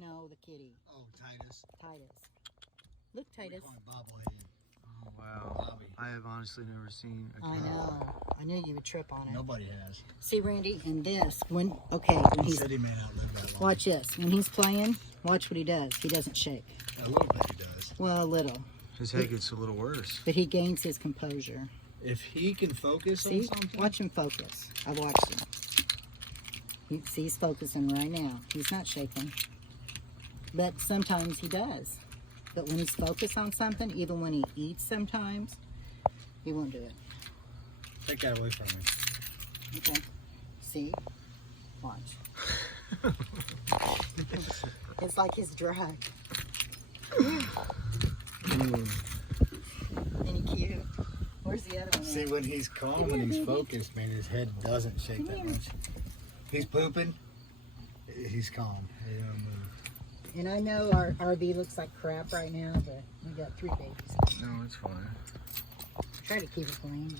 No, the kitty. Oh, Titus. Titus. Look, Titus. We call him Bobble. Oh, wow. Bobby. I have honestly never seen a cat. I know. I knew you would trip on it. Nobody has. See, Randy, and this, when he's, City man outlived that long. watch this. When he's playing, watch what he does. He doesn't shake. A little bit he does. Well, a little. His head gets a little worse. But he gains his composure. If he can focus See? on something. Watch him focus. I've watched him. He's focusing right now. He's not shaking. But sometimes he does. But when he's focused on something, even when he eats sometimes, he won't do it. Take that away from me. Okay. See? Watch. It's like his drug. Any cute? Where's the other one? See, when he's calm and he's focused, man, his head doesn't shake that much. He's pooping. He's calm. He don't move. And I know our RV looks like crap right now, but we got 3 babies. No, it's fine. Try to keep it clean.